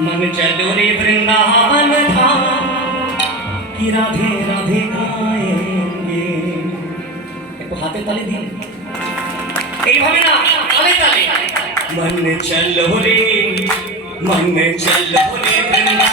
मन चलो रे वृंदावन धाम কি রাধে রাধে গায়েঙ্গে একটু হাতে তালে দিন এইভাবে না তালে তালে মন চলো রে মন চলো রে বৃন্দাবন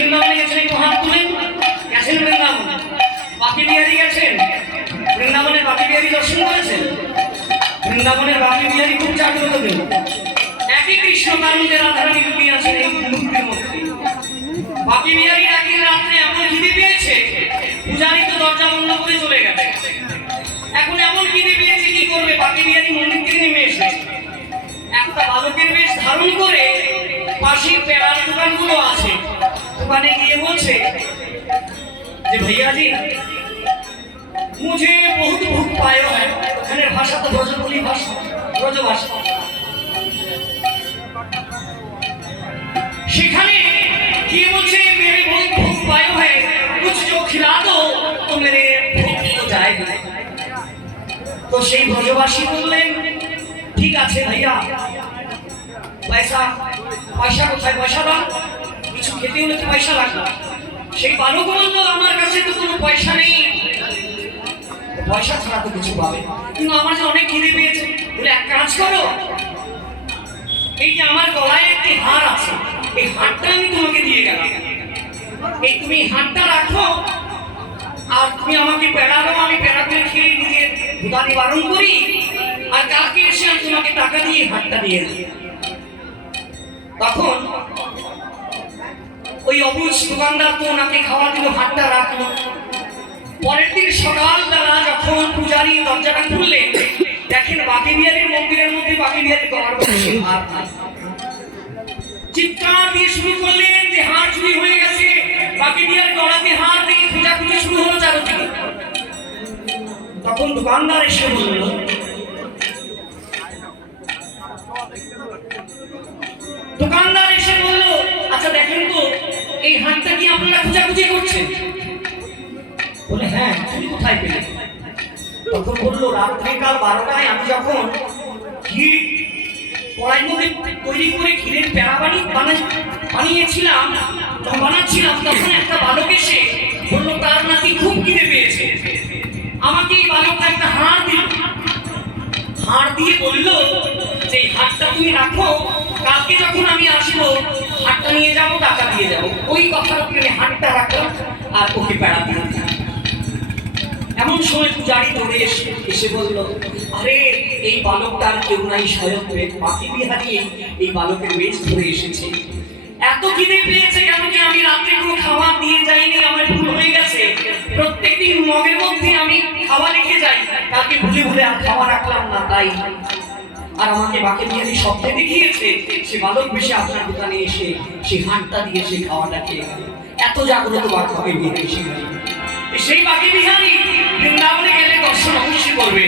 বৃন্দাবনে গেছেন একটু হাত তুলেন গেছেন বৃন্দাবন। বাকি বিহারি গেছেন। বৃন্দাবনের বাকি বিহারি দর্শন করেছেন? বৃন্দাবনের বাকি বিহারি খুব জাগ্রত কিন্তু একই কৃষ্ণ মধ্যে রাধারানী লুকিয়ে আছেন এই মূর্তির মধ্যে। বাকি বিহারি একই রাত্রে এমন খিদে পেয়েছে, পূজারি তো দরজা বন্ধ করে চলে গেছে। এখন এমন খিদে পেয়েছে কি করবে? বাকি বিহারি মন্দির থেকে নেমে এসেছে। একটা বালকের বেশ ধারণ করে পাশে পেড়ার দোকানগুলো আছে। দোকানে গিয়ে বলছে যে ভাইয়াজি মুঝে বহুত ভূত পায় ওখানে ভাষা তো ব্রজবলি ভাষা ব্রজ ভাষা সেখানে কি বলছে মেরে বহুত ভূত পায় হয় কুছ জো খিলা দো তো মেরে ভূত তো যায় তো সেই ব্রজবাসী বললেন, ঠিক আছে ভাইয়া। পয়সা পয়সা কোথায়? পয়সা দাও। কিছু খেতে হলে তো পয়সা লাগবে। সেই বালক বলল আমার কাছে তো কোনো পয়সা নেই। পয়সা ছাড়া তো কিছু পাবে কিন্তু আমার যে অনেক খিদে পেয়েছে বলে এক কাজ করো। এই যে আমার গলায় একটি হার আছে এই হারটা আমি তোমাকে দিয়ে গেলাম। এই তুমি হারটা রাখো আর তুমি আমাকে পেড়া দাও আমি পেড়াগুলো খেয়ে নিজের ভুতা নিবারণ করি আর কালকে এসে আমি তোমাকে টাকা দিয়ে হাটটা দিয়ে দিই তখন ওই অবুজ দোকানদার তো ওনাকে খাওয়া দিল হাটটা রাখল। পরের দিন সকালবেলা যখন পূজারি দরজাটা খুললেন, দেখেন বাকি বিহারের মন্দিরের মধ্যে বাকি বিহারের গলার সেই হার নাই। চিৎকার দিয়ে শুরু করলেন যে চুরি হয়ে গেছে বাকি বিহার গলাতে হার নেই, খোঁজাখুঁজি শুরু হলো চারদিকে। তখন দোকানদার এসে বলল, দোকানদার এই হাটটা কি আপনারা খোঁজাখুঁজি করছেন? বলে হ্যাঁ তুমি কোথায় পেলে? তখন বলল রাত্রে কাল বারোটায় আমি যখন ক্ষীর কড়াই মধ্যে তৈরি করে ক্ষীরের প্যারা বানি বানিয়েছিলাম, যখন বানাচ্ছিলাম, তখন একটা বালক এসে বলল, তার খুব খিদে পেয়েছে। আমাকে এই বালকটা একটা হাড় দিল হাড় দিয়ে বলল, যে হাড়টা তুমি রাখো, কালকে যখন আমি আসব হাড়টা নিয়ে যাব, টাকা দিয়ে যাব। ওই কথার উপরে আমি হাড়টা রাখলাম, আর ওকে প্যাড়া দিয়ে দিলাম। এমন সময় পূজারি দৌড়ে এসে এসে বলল, আরে, এই বালকটার কেউ নাই স্বয়ং বাকি বিহারি এই- বালকের বেশ ধরে এসেছে। এত খিদে পেয়েছে কেন কি আমি রাত্রে কোনো খাবার দিয়ে যাইনি? আমার ভুল হয়ে গেছে। প্রত্যেকদিন মগের মধ্যে আমি খাওয়া রেখে যাই। তাকে ভুলে ভুলে আর খাওয়া রাখলাম না, তাই আর আমাকে বাকি বিহারি স্বপ্নে দেখিয়েছে, সে বালক বেশি আপনার দোকানে এসে সে হাঁটটা দিয়ে সে খাওয়াটা খেয়ে এত জাগ্রত বাক্যকে বিহারি সে সেই বাকি বিহারী বৃন্দাবনে গেলে দর্শন অবশ্যই করবে।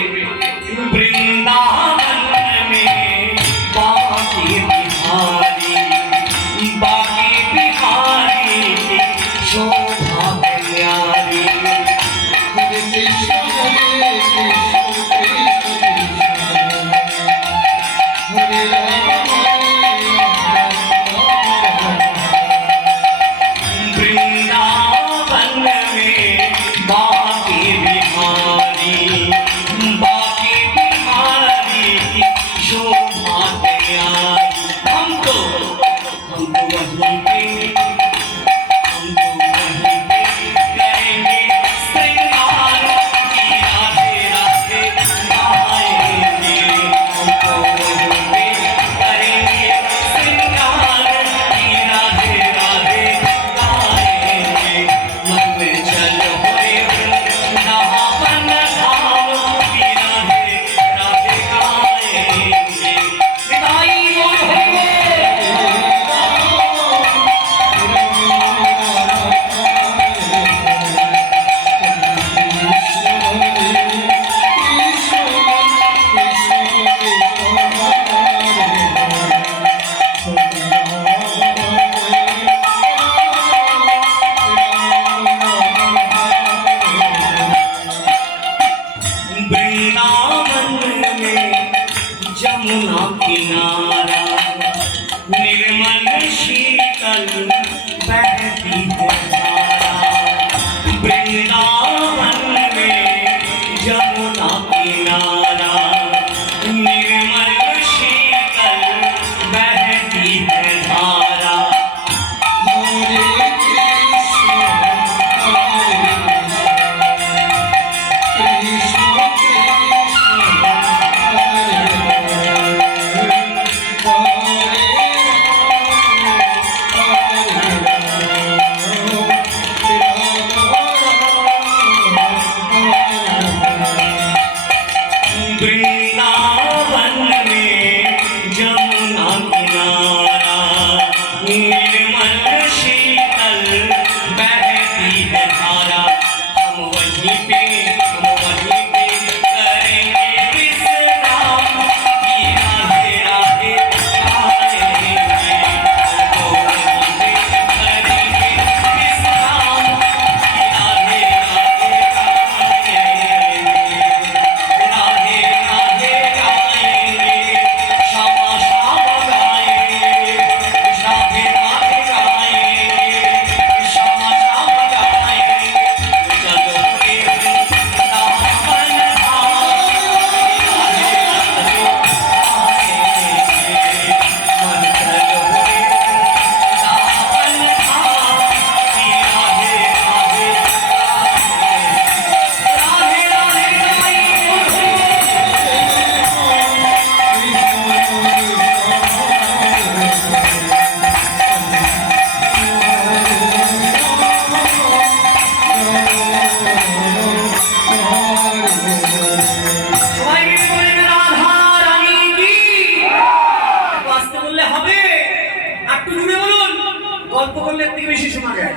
গল্প করলে থেকে বেশি শোনা যায়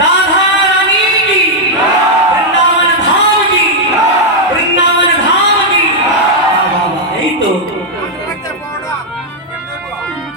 রাধা